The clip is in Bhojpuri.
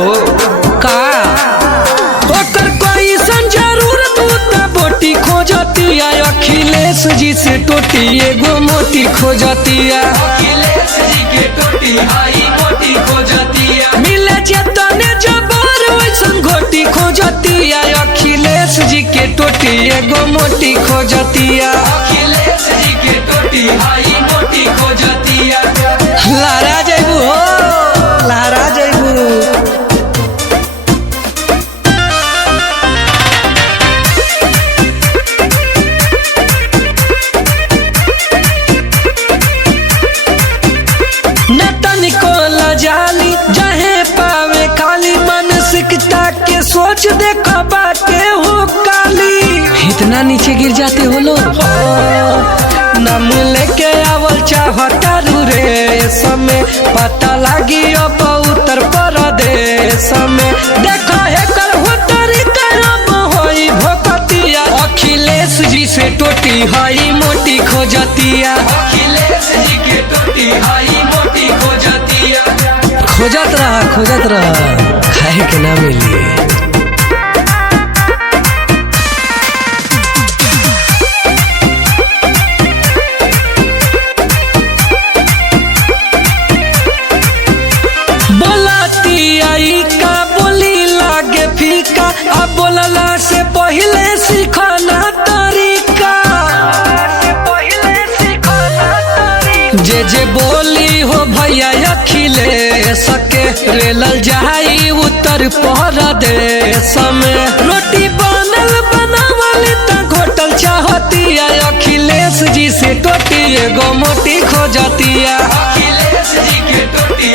हो का ओकर कोई जरूरत होता बोटी खोजतिया अखिलेश जी से टोटी एगो मोटी खोजतिया अखिलेश जी के टोटी हाई मोटी खोजतिया मिले जतने जबर वैसन घोटी खोजतिया अखिलेश जी के टोटी एगो मोटी खोजतिया अखिलेश जी के टोटी हाई मोटी खोजतिया लहरा जइबू हो लहरा जइबू। जाली जहे पावे खाली मानसिकता के सोच देखो बाटे हो काली इतना नीचे गिर जाते हो लोग नाम लेके आवल चाहता रे समय पता लगी अब उत्तर प्रदेश में देखो एकर हो तरीका अब होई भोकतिया अखिलेश जी से टोटी हाई मोटी खोजतिया अखिलेश जी के टोटी हाई मोटी खोजतिया खोजत रहा खाए के ना मिली। बोलती आई का बोली लागे फीका अब बोलला से पहले सीखना तरीका जे बोली हो भैया अखिलेश के रेलल जाई उत्तर प्रदेश में रोटी बनल बनावल त घोटल चाहतिया अखिलेश जी से टोटी एगो मोटी खोजतिया अखिलेश जी के टोटी